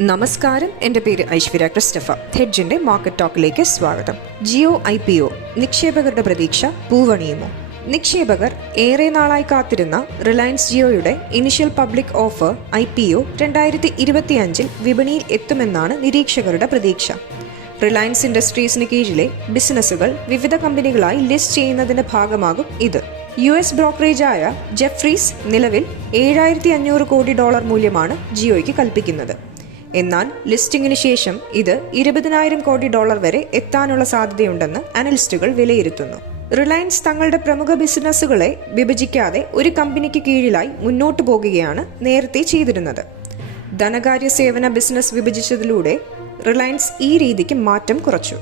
നമസ്കാരം. എന്റെ പേര് ഐശ്വര്യ ക്രിസ്റ്റഫ. ഹെഡ്ജിന്റെ മാർക്കറ്റ് ടോക്കിലേക്ക് സ്വാഗതം. ജിയോ ഐ പി ഒ നിക്ഷേപകരുടെ പ്രതീക്ഷ പൂവണിയുമോ? നിക്ഷേപകർ ഏറെ നാളായി കാത്തിരുന്ന Reliance ജിയോയുടെ initial public offer I P O രണ്ടായിരത്തി ഇരുപത്തിയഞ്ചിൽ വിപണിയിൽ എത്തുമെന്നാണ് നിരീക്ഷകരുടെ പ്രതീക്ഷ. റിലയൻസ് ഇൻഡസ്ട്രീസിന് കീഴിലെ ബിസിനസ്സുകൾ വിവിധ കമ്പനികളായി ലിസ്റ്റ് ചെയ്യുന്നതിന്റെ ഭാഗമാകും ഇത്. യു എസ് ബ്രോക്കറേജായ ജെഫ്രീസ് നിലവിൽ ഏഴായിരത്തി അഞ്ഞൂറ് കോടി ഡോളർ മൂല്യമാണ് ജിയോയ്ക്ക് കൽപ്പിക്കുന്നത്. എന്നാൽ ലിസ്റ്റിംഗിന് ശേഷം ഇത് ഇരുപതിനായിരം കോടി ഡോളർ വരെ എത്താനുള്ള സാധ്യതയുണ്ടെന്ന് അനലിസ്റ്റുകൾ വിലയിരുത്തുന്നു. റിലയൻസ് തങ്ങളുടെ പ്രമുഖ ബിസിനസ്സുകളെ വിഭജിക്കാതെ ഒരു കമ്പനിക്ക് കീഴിലായി മുന്നോട്ടു പോകുകയാണ് നേരത്തെ ചെയ്തിരുന്നത്. ധനകാര്യ സേവന ബിസിനസ് വിഭജിച്ചതിലൂടെ റിലയൻസ് ഈ രീതിക്ക് മാറ്റം കുറച്ചു.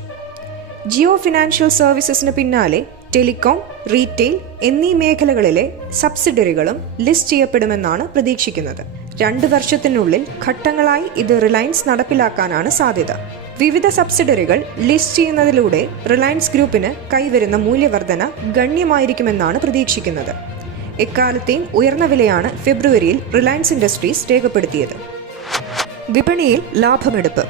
ജിയോ ഫിനാൻഷ്യൽ സർവീസസിന് പിന്നാലെ ടെലികോം റീറ്റെയിൽ എന്നീ മേഖലകളിലെ സബ്സിഡറികളും ലിസ്റ്റ് ചെയ്യപ്പെടുമെന്നാണ് പ്രതീക്ഷിക്കുന്നത്. രണ്ട് വർഷത്തിനുള്ളിൽ ഘട്ടങ്ങളായി ഇത് റിലയൻസ് നടപ്പിലാക്കാനാണ് സാധ്യത. വിവിധ സബ്സിഡറികൾ ലിസ്റ്റ് ചെയ്യുന്നതിലൂടെ റിലയൻസ് ഗ്രൂപ്പിന് കൈവരുന്ന മൂല്യവർധന ഗണ്യമായിരിക്കുമെന്നാണ് പ്രതീക്ഷിക്കുന്നത്. എക്കാലത്തെയും ഉയർന്ന വിലയാണ് ഫെബ്രുവരിയിൽ റിലയൻസ് ഇൻഡസ്ട്രീസ് രേഖപ്പെടുത്തിയത്. വിപണിയിൽ ലാഭമെടുപ്പ്.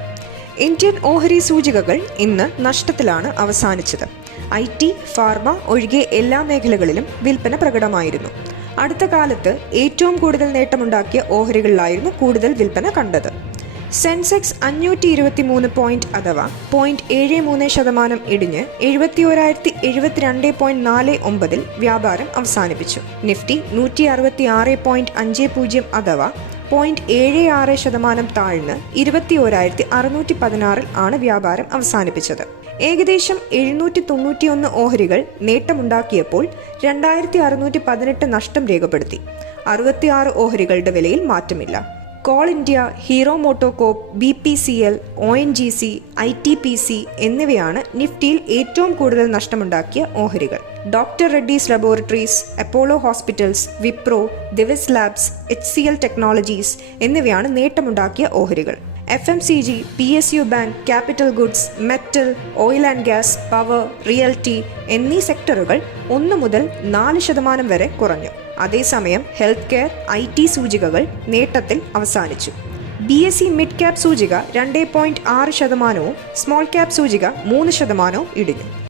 ഇന്ത്യൻ ഓഹരി സൂചികകൾ ഇന്ന് നഷ്ടത്തിലാണ് അവസാനിച്ചത്. ഐ ടി ഫാർമ ഒഴികെ എല്ലാ മേഖലകളിലും വിൽപ്പന പ്രകടമായിരുന്നു. അടുത്ത കാലത്ത് ഏറ്റവും കൂടുതൽ നേട്ടമുണ്ടാക്കിയ ഓഹരികളിലായിരുന്നു കൂടുതൽ വിൽപ്പന കണ്ടത്. സെൻസെക്സ് അഞ്ഞൂറ്റി ഇരുപത്തി മൂന്ന് പോയിന്റ് അഥവാ പോയിന്റ് ഏഴ് മൂന്ന് ശതമാനം ഇടിഞ്ഞ് എഴുപത്തി ഒരായിരത്തി എഴുപത്തിരണ്ട് പോയിന്റ് നാല് ഒമ്പതിൽ വ്യാപാരം അവസാനിപ്പിച്ചു. നിഫ്റ്റി നൂറ്റി അറുപത്തി ആറ് പോയിന്റ് അഞ്ച് പൂജ്യം അഥവാ പോയിന്റ് ഏഴ് ആറ് ശതമാനം താഴ്ന്ന് ഇരുപത്തി ഒരായിരത്തി അറുന്നൂറ്റി പതിനാറിൽ ആണ് വ്യാപാരം അവസാനിപ്പിച്ചത്. ഏകദേശം എഴുന്നൂറ്റി തൊണ്ണൂറ്റിയൊന്ന് ഓഹരികൾ നേട്ടമുണ്ടാക്കിയപ്പോൾ രണ്ടായിരത്തി അറുന്നൂറ്റി പതിനെട്ട് നഷ്ടം രേഖപ്പെടുത്തി. അറുപത്തിയാറ് ഓഹരികളുടെ വിലയിൽ മാറ്റമില്ല. Coal India Hero MotoCorp B P C L O N G C I T P C എന്നിവയാണ് നിഫ്റ്റിയിൽ ഏറ്റവും കൂടുതൽ നഷ്ടമുണ്ടാക്കിയ ഓഹരികൾ. Doctor Reddy's laboratories Apollo hospitals Wipro Divi's labs H C L technologies എന്നിവയാണ് നേട്ടമുണ്ടാക്കിയ ഓഹരികൾ. F M C G P S U bank capital goods metal oil and gas power realty എന്നീ സെക്ടറുകൾ ഒന്ന് മുതൽ നാല് ശതമാനം വരെ കുറഞ്ഞു. അതേസമയം ഹെൽത്ത് കെയർ ഐ ടി സൂചികകൾ നേട്ടത്തിൽ അവസാനിച്ചു. B S C mid cap സൂചിക രണ്ട് പോയിന്റ് ആറ് ശതമാനവും സ്മോൾ ക്യാപ് സൂചിക മൂന്ന് ശതമാനവും ഇടിഞ്ഞു.